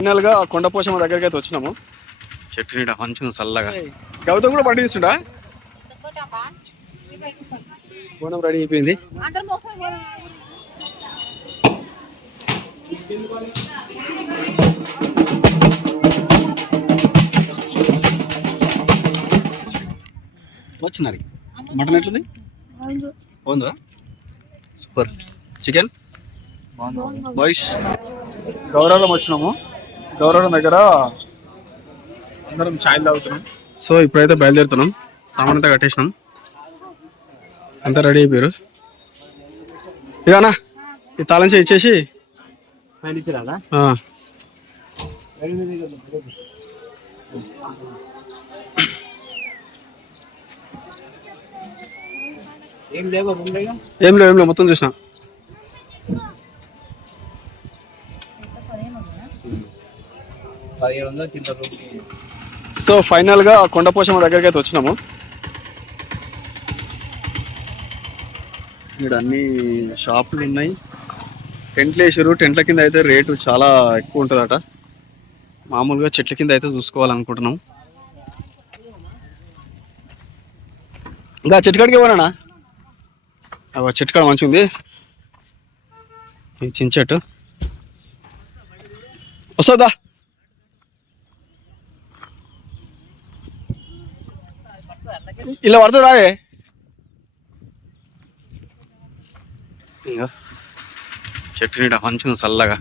ఫైనల్గా కొండపోషమ్మ దగ్గరికి అయితే వచ్చినాము. చెట్టు నీడ మంచిగా చల్లగా. గౌతమ్ కూడా బండి తీస్తుండా? బోనం రెడీ అయిపోయింది. పోదాం. వచ్చినారు. మటన్ ఎట్లుంది? బాగుందా. సూపర్. చికెన్? బాయ్స్? గౌరవం వచ్చినాము. గౌరవం దగ్గర అందరం ఛాయ్ తాగుతున్నాం. సో ఇప్పుడైతే బయలుదేరుతున్నాం. సామాన్ అంతా కట్టేసినాం. అంతా రెడీ అయిపోయారు. ఇదానా ఈ తాళం ఇచ్చేసి. ఆ. ఏం లేవు రూమ్ లేవు ఏం లేవు ఏం లేవు మొత్తం చూసిన. పదిహేను వందలు చిన్న రూమ్ సో ఫైనల్గా కొండపోషమ్మ దగ్గరికి అయితే వచ్చినాము. ఇక్కడ అన్ని షాపులు ఉన్నాయి. టెంట్లు వేసారు టెంట్ల కింద అయితే రేటు చాలా ఎక్కువ ఉంటుందట. మామూలుగా చెట్ల కింద అయితే చూసుకోవాలనుకుంటున్నాం. ఇంకా చెట్టు కాడికి ఇవ్వనా చెట్టు కాడ మంచిగా ఉంది ఇది చిన్న వస్తుందా? ఇలా పడుతుంది రావే. ఇంకా చెట్టు నీడ మంచిగా చల్లగా.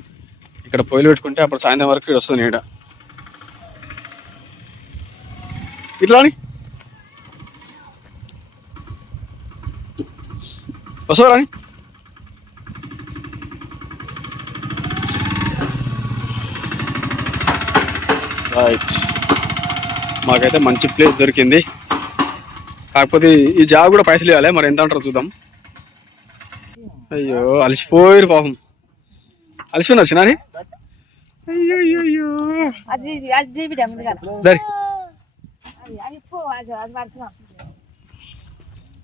ఇక్కడ పొయ్యిలు పెట్టుకుంటే అప్పుడు సాయంత్రం వరకు ఇక్కడ వస్తుంది నీడ. ఇట్లా అని వస్తావు రాని? రైట్ మాకైతే మంచి ప్లేస్ దొరికింది. కాకపోతే ఈ జాబ్ కూడా పైసలు ఇవ్వాలి. మరి ఎంత అంటారో చూద్దాం. అయ్యో అలసిపోయారు పాపం. అలసిపోయినారు చిన్నారి? అయ్యో దరి.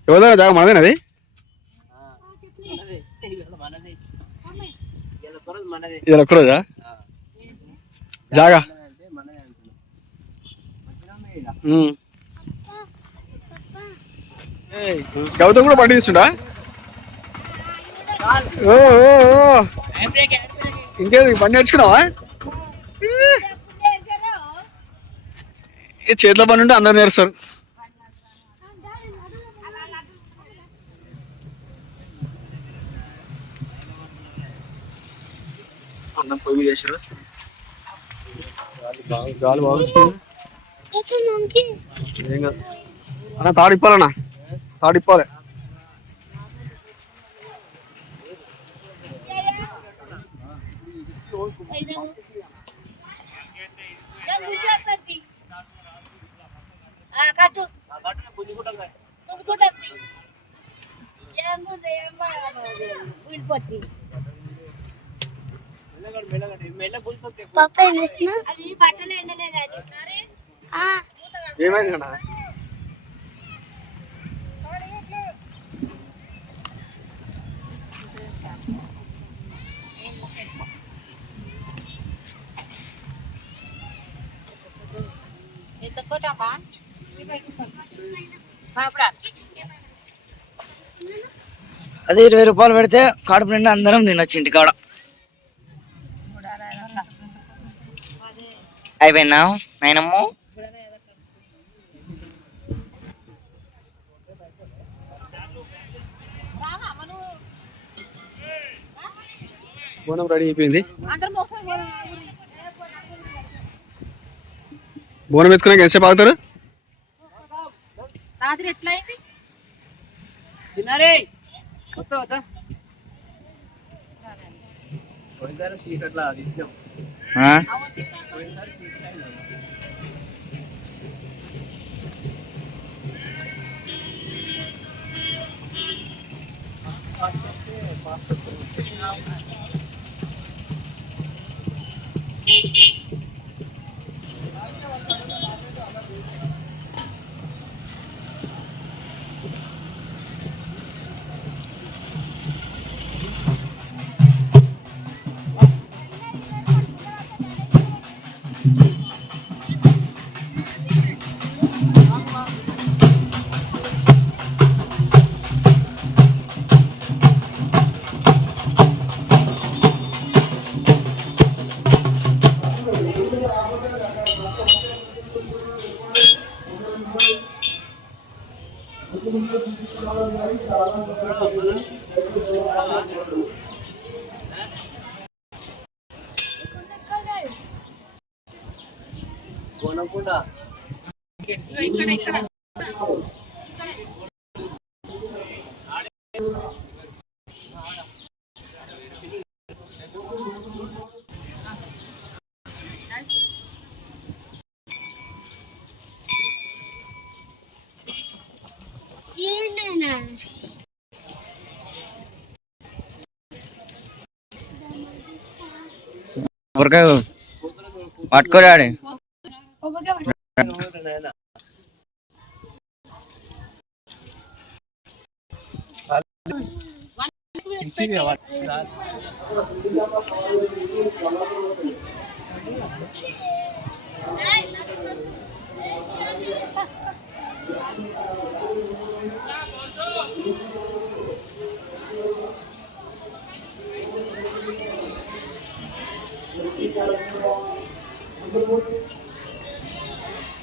ఎవరైనా జాగ మనదేనా అది? మనది ఇది ఒక్కరోజా జాగా. గౌతమ్ కూడా బండి తీస్తుండా? ఓ ఓ, ఓ. ఇంకేది బండి నేర్చుకున్నావా ఈ చేతిలో పని ఉంటే అందరు నేర్స్తారు. అన్నం పొయ్యి మీద వేసారు గాలి బాగా వస్తుంది. ఏం కాదు. అన్న తాడిప్పాలన్నా తాడిప్పాలే కట్టు ముందుకుంటుంది ఏముంది ఏమ్మా కూలిపోద్ది అది బట్టలు ఎండలేదు అది ఏమైంది అన్న కొట్టాపా అదే ఇరవై రూపాయలు పెడితే కడుపు నిండా అందరం తినొచ్చు ఇంటికాడ అయిపోయిందా? నాయనమ్మ? రెడీ అయిపోయింది. బోనం ఎత్తుకున్నాక ఎంతసేపు ఆగుతారు రాత్రి ఎట్లా అయింది తిన్నారే వస్తా వస్తా కొబ్బరికాయ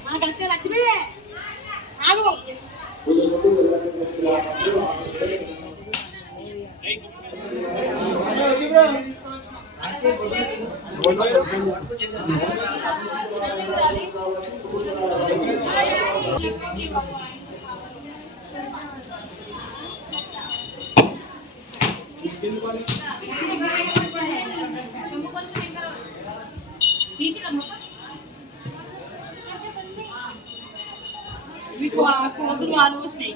పట్టుకోడాడి లక్ష్మి. ఆగు వీటి కోతులు వాళ్ళు వచ్చినాయి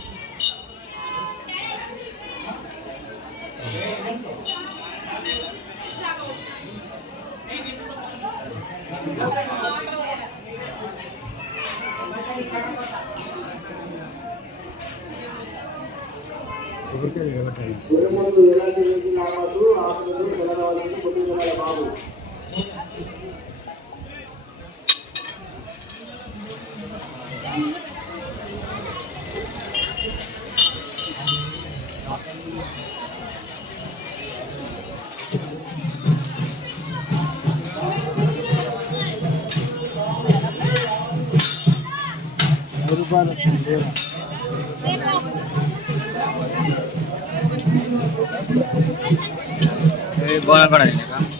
కాబట్టి బోనం కూడా చిన్నది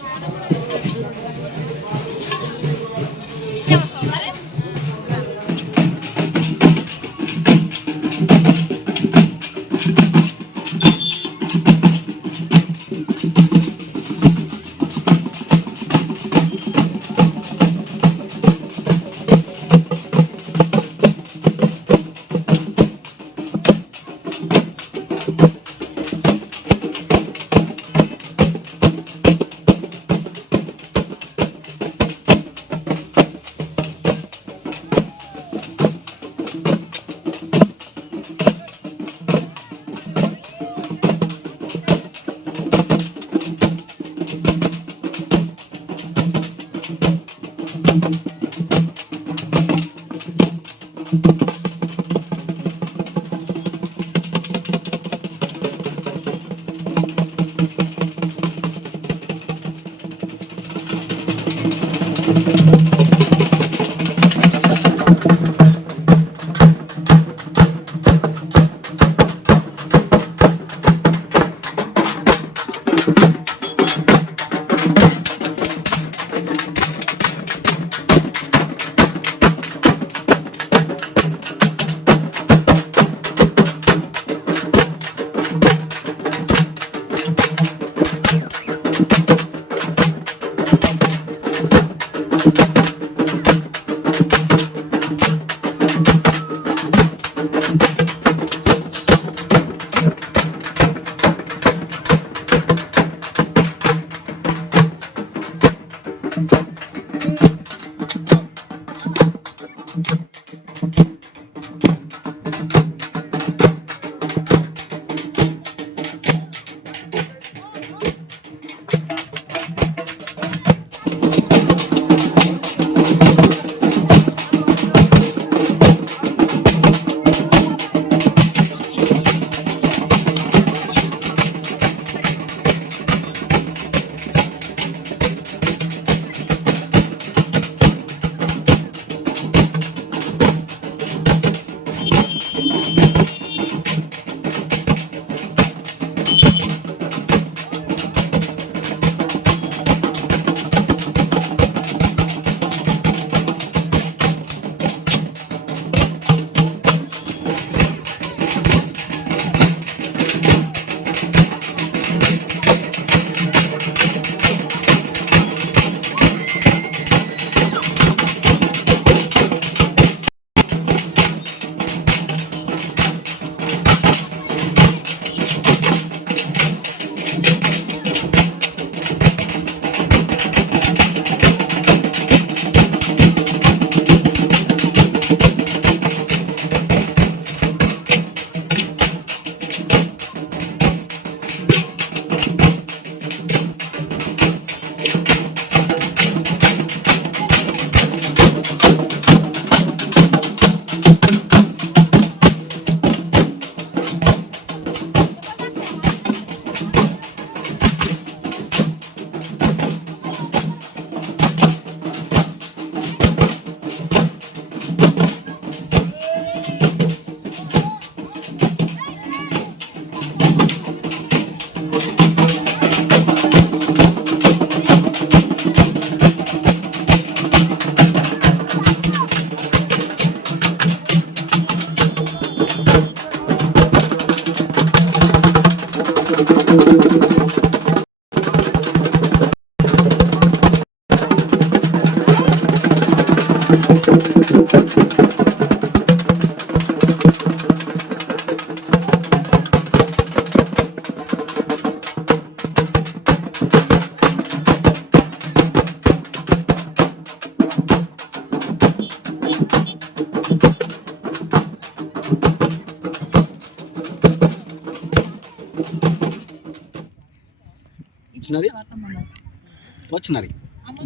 వచ్చినది?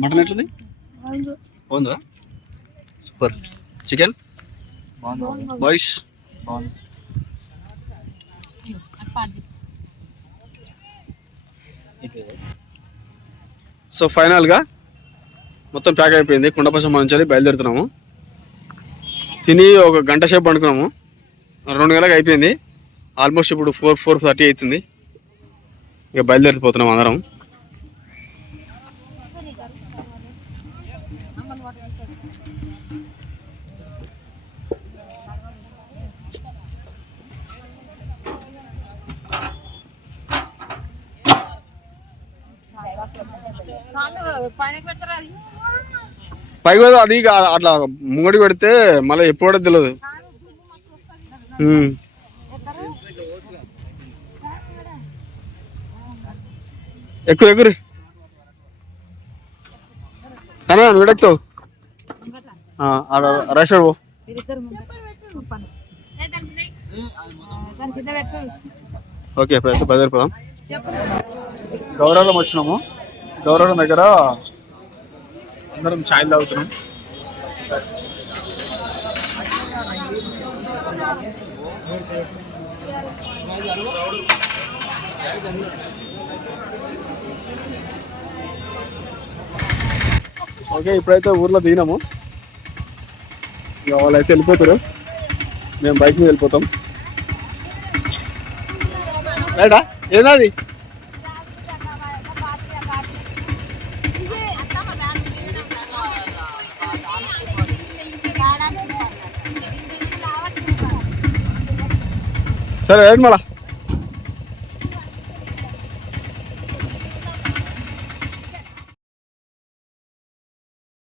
మటన్ ఎట్లుంది? బాగుందా? సూపర్. చికెన్? బాయ్స్? సో ఫైనల్గా మొత్తం ప్యాక్ అయిపోయింది. కుండపశం నుంచి బయలుదేరుతున్నాము. తిని ఒక గంట సేపు పండుకున్నాము. రెండు గంటలకు అయిపోయింది. ఆల్మోస్ట్ ఇప్పుడు ఫోర్ ఫోర్ థర్టీ అవుతుంది. ఇక బయలుదేరిపోతున్నాం అందరం. అది పైగా అది అట్లా ముంగడి పెడితే మళ్ళీ ఎప్పుడో తెలియదు. ఎక్కువ ఎక్కువ కానీ విడక్తావు రేషన్ పో. ఓకే ఇప్పుడైతే బయలుదేరిపోదాం. గౌరవం వచ్చినాము. గౌరవం దగ్గర అందరం ఛాయ్ తాగుతున్నాం. ఓకే ఇప్పుడైతే ఊర్లో దిగినాము. ఇక వాళ్ళైతే వెళ్ళిపోతారు. మేము బైక్ మీద వెళ్ళిపోతాం. రైటా ఏదాది సరే రైట్ మళ్ళా